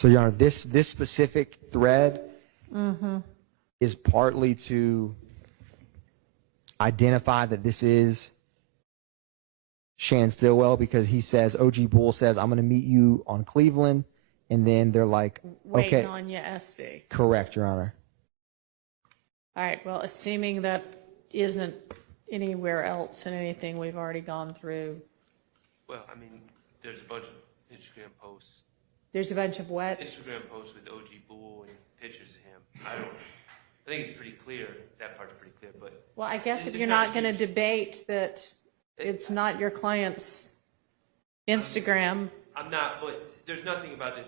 So, Your Honor, this specific thread is partly to identify that this is Shannon Stillwell, because he says, OG Bull says, I'm going to meet you on Cleveland, and then they're like, Waiting okay. on you, SB. Correct, Your Honor. All right, well, assuming that isn't anywhere else in anything we've already gone through. Well, I mean, there's a bunch of Instagram posts. There's a bunch of what? Instagram posts with OG Bull and pictures of him. I think it's pretty clear. That part's pretty clear, but. Well, I guess if it's you're not going to debate that it's not your client's Instagram. I'm not, but there's nothing about this.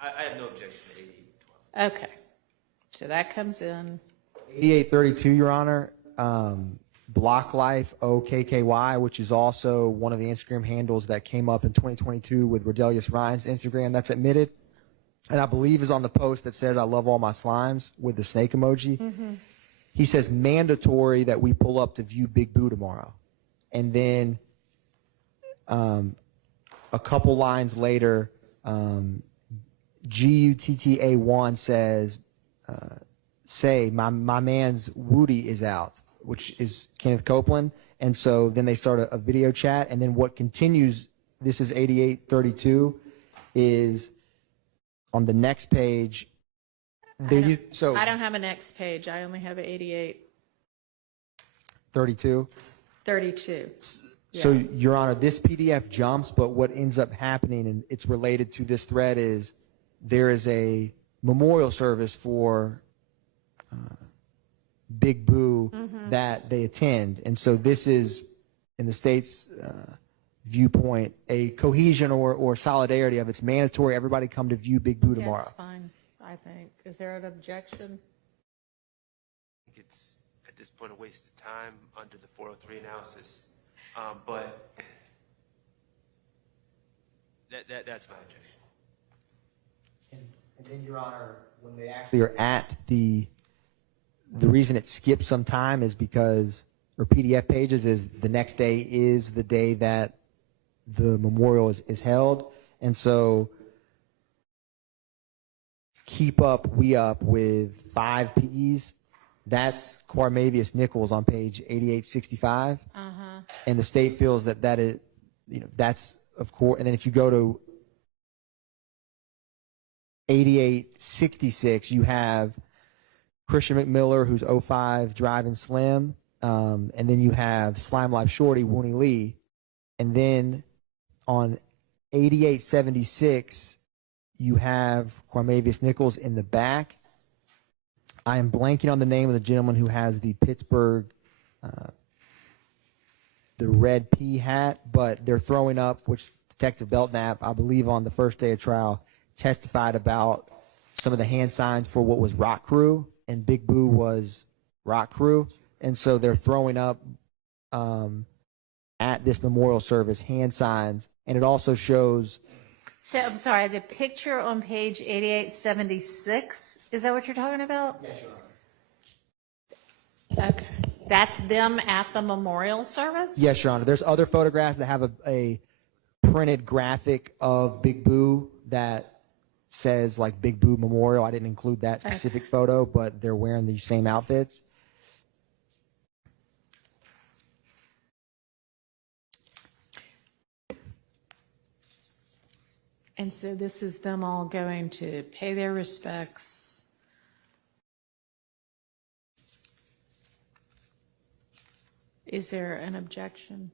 I have no objection to 8812. Okay. So that comes in. 8832, Your Honor, Block Life OKKY, which is also one of the Instagram handles that came up in 2022 with Rodelius Ryan's Instagram that's admitted, and I believe is on the post that says, I love all my slimes with the snake emoji. He says, mandatory that we pull up to view Big Boo tomorrow. And then a couple lines later, GUTTA1 says, say, my man's Woody is out, which is Kenneth Copeland. And so then they start a video chat. And then what continues, this is 8832, is on the next page. So I don't have a next page. I only have 88. 32. 32. So, Yeah. Your Honor, this PDF jumps, but what ends up happening, and it's related to this thread, is there is a memorial service for Big Boo that they attend. And so this is, in the state's viewpoint, a cohesion or solidarity of it's mandatory everybody come to view Big Boo tomorrow. That's fine, I think. Is there an objection? I think it's, at this point, a waste of time under the 403 analysis. But that's my objection. And then, Your Honor, when they actually are at the reason it skips some time is because, or PDF pages, is the next day is the day that the memorial is held. And so keep up, we up with 5 P's. That's Cormavius Nichols on page 8865. And the state feels that is, that's, of course, and then if you go to 8866, you have Christian McMiller, who's 05 driving slim. And then you have Slime Life Shorty, Wooney Lee. And then on 8876, you have Cormavius Nichols in the back. I am blanking on the name of the gentleman who has the Pittsburgh, the red P hat, but they're throwing up, which Detective Belknap, I believe on the first day of trial, testified about some of the hand signs for what was Rock Crew, and Big Boo was Rock Crew. And so they're throwing up at this memorial service hand signs, and it also shows. So, I'm sorry, the picture on page 8876, is that what you're talking about? Yes, Your Honor. Okay. That's them at the memorial service? Yes, Your Honor. There's other photographs that have a printed graphic of Big Boo that says like Big Boo Memorial. I didn't include that specific photo, but they're wearing these same outfits. And so this is them all going to pay their respects. Is there an objection?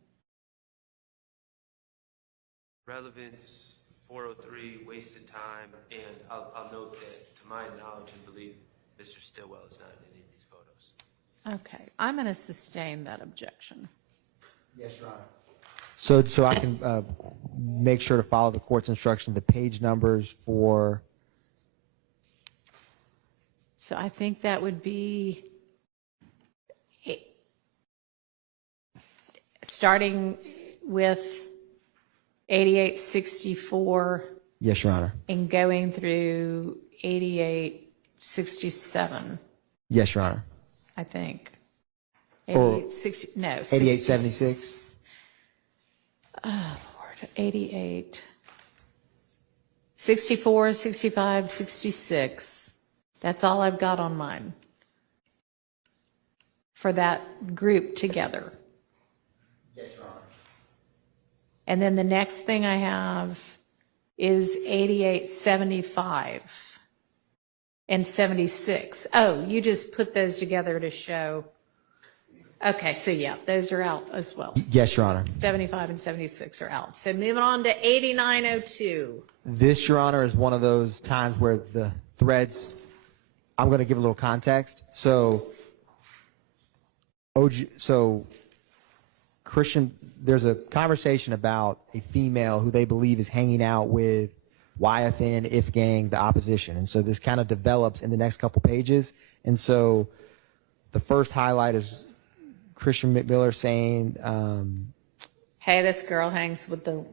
Relevance, 403, wasted time, and I'll note that, to my knowledge and belief, Mr. Stillwell is not in any of these photos. Okay, I'm going to sustain that objection. Yes, Your Honor. So I can make sure to follow the court's instruction, the page numbers for. So I think that would be starting with 8864. Yes, Your Honor. And going through 8867. Yes, Your Honor. I think. Or 8876. Oh, Lord. 88. 64, 65, 66. That's all I've got on mine for that group together. Yes, Your Honor. And then the next thing I have is 88, 75, and 76. Oh, you just put those together to show. Okay, so yeah, those are out as well. Yes, Your Honor. 75 and 76 are out. So moving on to 8902. This, Your Honor, is one of those times where the threads, I'm going to give a little context. So Christian, there's a conversation about a female who they believe is hanging out with YFN, If Gang, the opposition. And so this kind of develops in the next couple pages. And so the first highlight is Christian McMiller saying, Hey, this girl hangs with the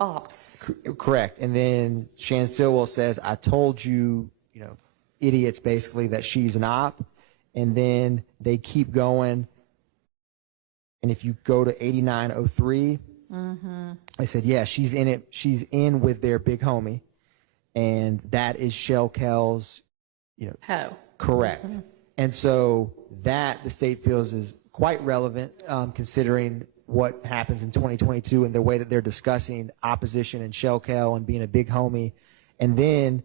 Opps. correct. And then Shannon Stillwell says, I told you, idiots, basically, that she's an op. And then they keep going. And if you go to 8903, I said, yeah, she's in it. She's in with their big homie. And that is Shell Kell's, Ho. correct. And so that the state feels is quite relevant, considering what happens in 2022 and the way that they're discussing opposition and Shell Kell and being a big homie. And then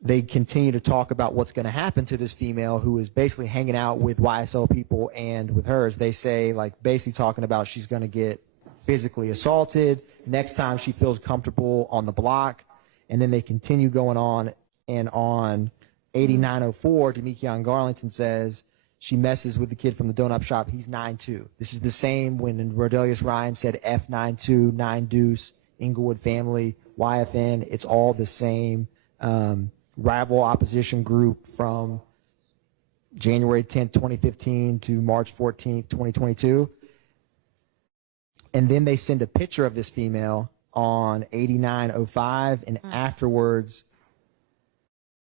they continue to talk about what's going to happen to this female who is basically hanging out with YSL people and with hers. They say, like, basically talking about she's going to get physically assaulted next time she feels comfortable on the block. And then they continue going on, and on 8904, Demekion Garlington says she messes with the kid from the donut shop. He's 9'2". This is the same when Rodelius Ryan said F92, 9 Deuce, Inglewood family, YFN. It's all the same rival opposition group from January 10th, 2015 to March 14th, 2022. And then they send a picture of this female on 8905, and afterwards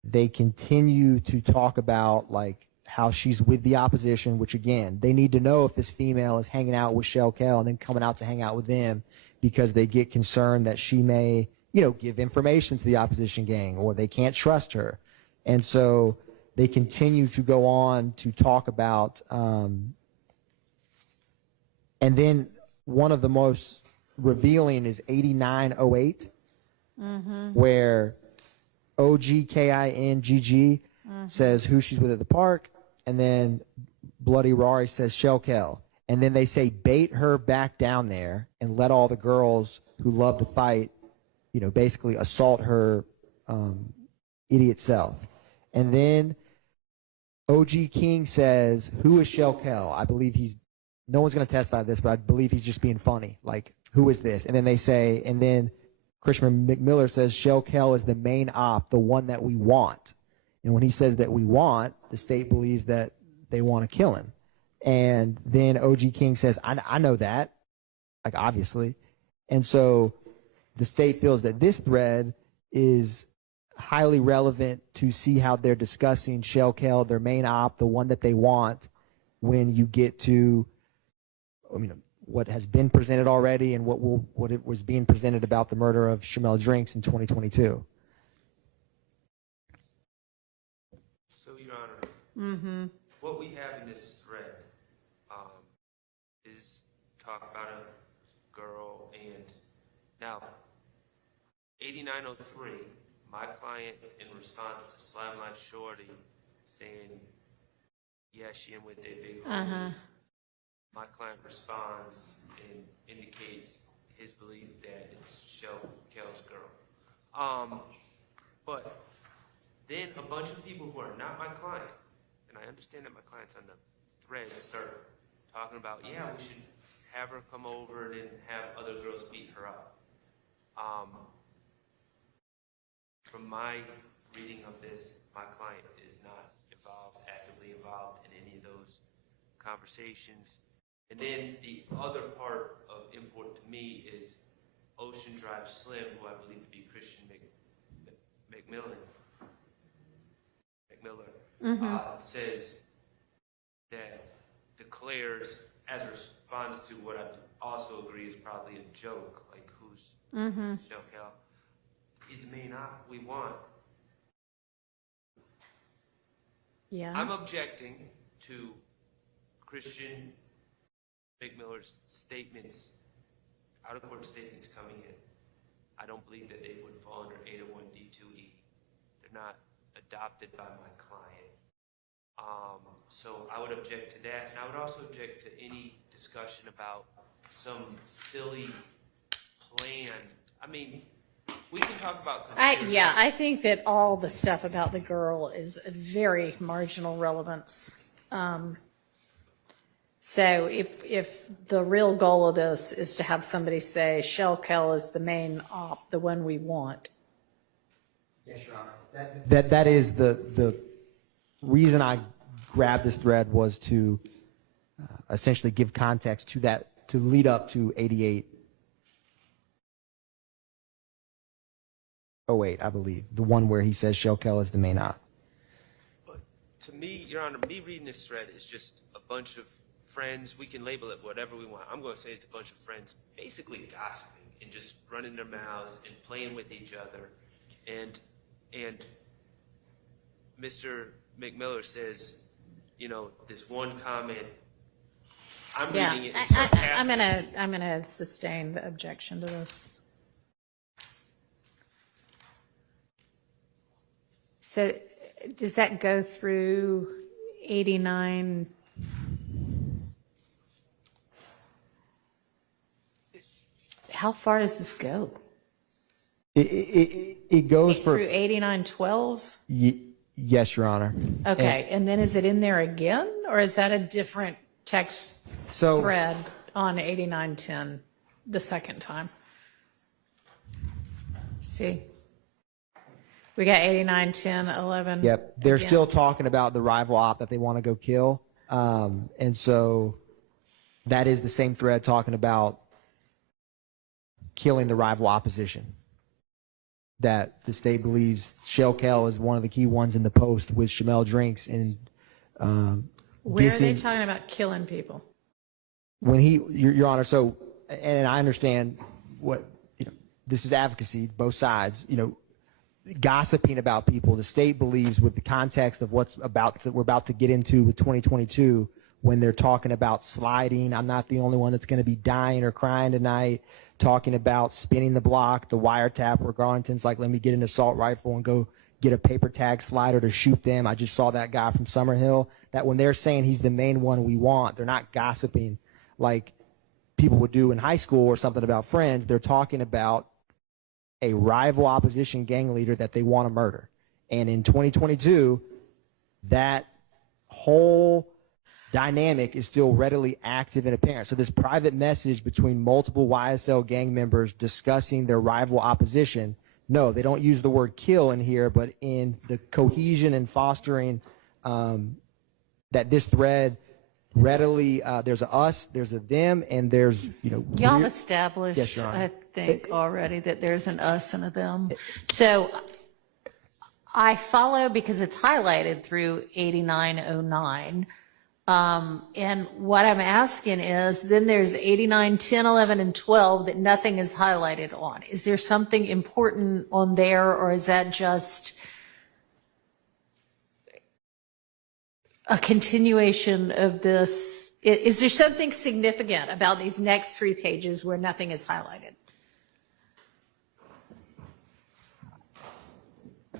they continue to talk about like how she's with the opposition, which again, they need to know if this female is hanging out with Shell Kell and then coming out to hang out with them because they get concerned that she may, give information to the opposition gang, or they can't trust her. And so they continue to go on to talk about, and then one of the most revealing is 8908, where OGKINGG says who she's with at the park, and then Bloody Rari says Shell Kell. And then they say bait her back down there and let all the girls who love to fight, basically assault her idiot self. And then OG King says, who is Shell Kell? I believe no one's going to testify this, but I believe he's just being funny. Like, who is this? And then they say, and then Christian McMiller says Shell Kell is the main op, the one that we want. And when he says that we want, the state believes that they want to kill him. And then OG King says, I know that, like, obviously. And so the state feels that this thread is highly relevant to see how they're discussing Shell Kell, their main op, the one that they want, when you get to, what has been presented already and what it was being presented about the murder of Shamel Drinks in 2022. So, Your Honor, what we have in this thread is talk about a girl, and now 8903, my client, in response to Slam Life Shorty saying, yeah, she in with their big homie, my client responds and indicates his belief that it's Shell Kell's girl. But then a bunch of people who are not my client, and I understand that my client's on the thread, start talking about, yeah, we should have her come over and then have other girls beat her up. From my reading of this, my client is not actively involved in any of those conversations. And then the other part of import to me is Ocean Drive Slim, who I believe to be Christian McMiller, says that declares, as a response to what I also agree is probably a joke, like who's Shell Kell, the main we want. Yeah. I'm objecting to Christian McMiller's statements, out-of-court statements coming in. I don't believe that they would fall under 801D2E. They're not adopted by my client. So I would object to that, and I would also object to any discussion about some silly plan. I mean, we can talk about conspiracy. I think that all the stuff about the girl is a very marginal relevance. So if the real goal of this is to have somebody say Shell Kell is the main op, the one we want. Yes, Your Honor. That is the reason I grabbed this thread was to essentially give context to that, to lead up to 8808, I believe, the one where he says Shell Kell is the main op. But to me, Your Honor, me reading this thread is just a bunch of friends. We can label it whatever we want. I'm going to say it's a bunch of friends basically gossiping and just running their mouths and playing with each other. And Mr. McMiller says, you know, this one comment, I'm reading it as sarcastic. I'm gonna sustain the objection to this. So does that go through 89? How far does this go? It goes for through 8912? Yes, Your Honor. Okay, and then is it in there again, or is that a different text thread on 8910 the second time? See? We got 8910, 11. Yep, they're again. still talking about the rival op that they want to go kill. And so that is the same thread talking about killing the rival opposition. That the state believes Shell Kell is one of the key ones in the post with Shamel Drinks and Where are they talking about killing people? When Your Honor, so, and I understand what, this is advocacy, both sides, gossiping about people. The state believes with the context of we're about to get into with 2022, when they're talking about sliding, I'm not the only one that's going to be dying or crying tonight, talking about spinning the block, the wiretap, where Garlington's like, let me get an assault rifle and go get a paper tag slider to shoot them. I just saw that guy from Summerhill. That when they're saying he's the main one we want, they're not gossiping like people would do in high school or something about friends. They're talking about a rival opposition gang leader that they want to murder. And in 2022, that whole dynamic is still readily active and apparent. So this private message between multiple YSL gang members discussing their rival opposition, no, they don't use the word kill in here, but in the cohesion and fostering that this thread readily, there's a us, there's a them, and there's, Y'all established, Yes, Your Honor. I think, already that there's an us and a them. So I follow because it's highlighted through 8909. And what I'm asking is, then there's 89, 10, 11, and 12 that nothing is highlighted on. Is there something important on there, or is that just a continuation of this? Is there something significant about these next 3 pages where nothing is highlighted?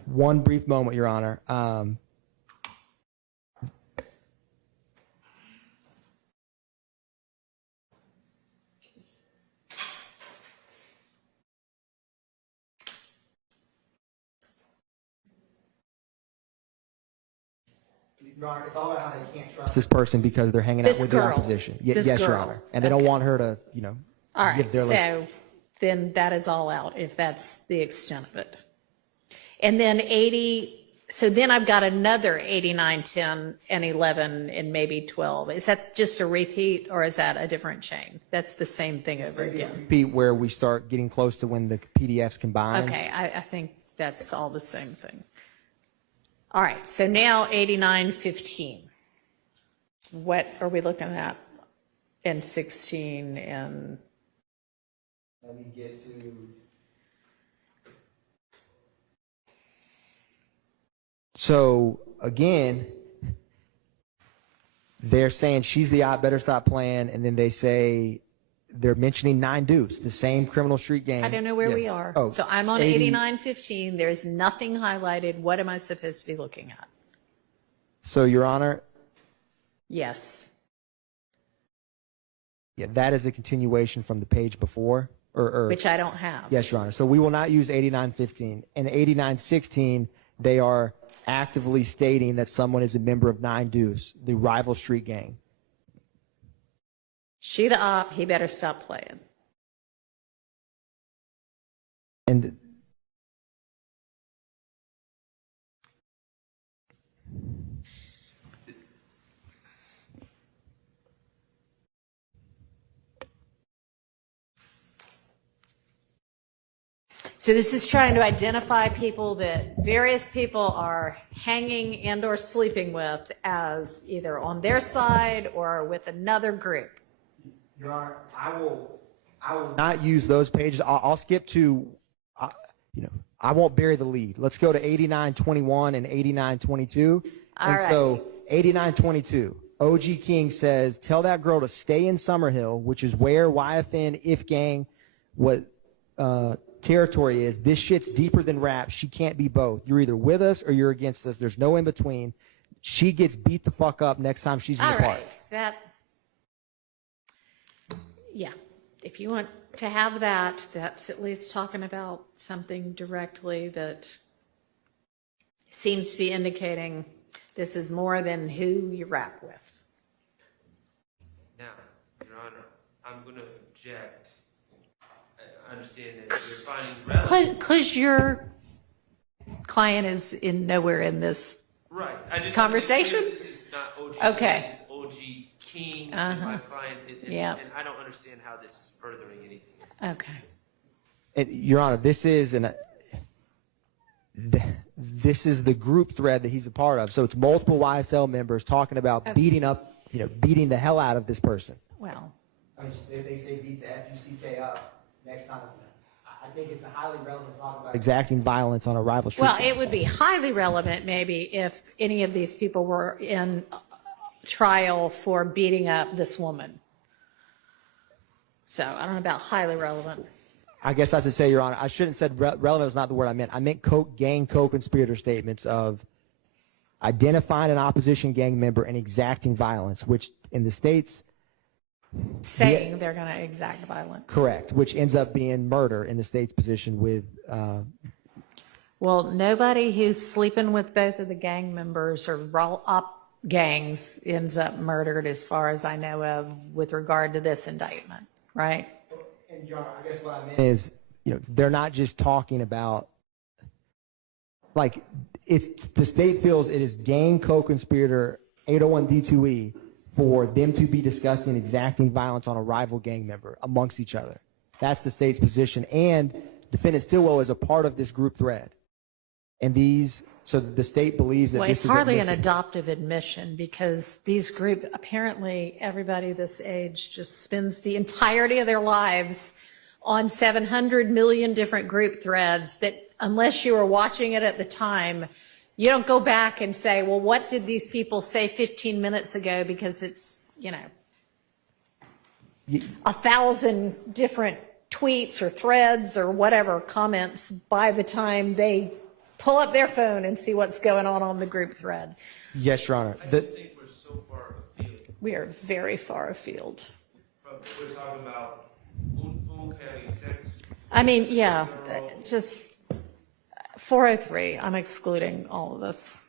One brief moment, Your Honor. Your Honor, it's all about how they can't trust this person because they're hanging out This with girl. the opposition. This Yes, Your girl. Honor. And they don't want her to, All right, give their so then that is all out if that's the extent of it. And then 80, so then I've got another 89, 10, and 11, and maybe 12. Is that just a repeat, or is that a different chain? That's the same thing over again. repeat where we start getting close to when the PDFs combine. Okay, I think that's all the same thing. All right, so now 8915. What are we looking at in 16 and? Let me get to So again, they're saying she's the odd, better stop playing, and then they say they're mentioning 9 Deuce, the same criminal street gang. I don't know where Yes. we are. Oh, So I'm on 80 8915. There's nothing highlighted. What am I supposed to be looking at? So, Your Honor, Yes. yeah, that is a continuation from the page before. Which I don't have. Yes, Your Honor. So we will not use 8915. And 8916, they are actively stating that someone is a member of 9 Deuce, the rival street gang. She the op, he better stop playing. And So this is trying to identify people that various people are hanging and or sleeping with as either on their side or with another group. Your Honor, I will not use those pages. I'll skip to, I won't bury the lead. Let's go to 8921 and 8922. All And right. so 8922, OG King says, tell that girl to stay in Summerhill, which is where YFN, If Gang, what territory is. This shit's deeper than rap. She can't be both. You're either with us or you're against us. There's no in between. She gets beat the fuck up next time she's in All the park. right, yeah, if you want to have that, that's at least talking about something directly that seems to be indicating this is more than who you rap with. Now, Your Honor, I'm going to object. I understand that you're finding relevant. Because your client is nowhere in this. Right. I just Conversation? This is not OG. Okay. This is OG King and my client. Yeah. And I don't understand how this is furthering anything. Okay. And, Your Honor, this is this is the group thread that he's a part of. So it's multiple YSL members talking about beating the hell out of this person. Well, I mean, they say beat the F-U-C-K up next time. I think it's a highly relevant talk about exacting violence on a rival street. well, it would be highly relevant maybe if any of these people were in trial for beating up this woman. So I don't know about highly relevant. I guess I should say, Your Honor, I shouldn't have said relevant was not the word I meant. I meant gang co-conspirator statements of identifying an opposition gang member and exacting violence, which in the states, Saying they're going to exact violence. correct, which ends up being murder in the state's position with Well, nobody who's sleeping with both of the gang members or op gangs ends up murdered as far as I know of with regard to this indictment, right? And Your Honor, I guess what I meant is, they're not just talking about, like, the state feels it is gang co-conspirator 801D2E for them to be discussing exacting violence on a rival gang member amongst each other. That's the state's position. And defendant Stillwell is a part of this group thread. And so the state believes that Well, this it's is hardly an admissible. adoptive admission because these apparently everybody this age just spends the entirety of their lives on 700 million different group threads that unless you were watching it at the time, you don't go back and say, well, what did these people say 15 minutes ago? Because it's, 1,000 different tweets or threads or whatever comments by the time they pull up their phone and see what's going on the group thread. Yes, Your Honor. I just think we're so far afield. We are very far afield. We're talking about Fulton having sex. I mean, yeah, just 403, I'm excluding all of this.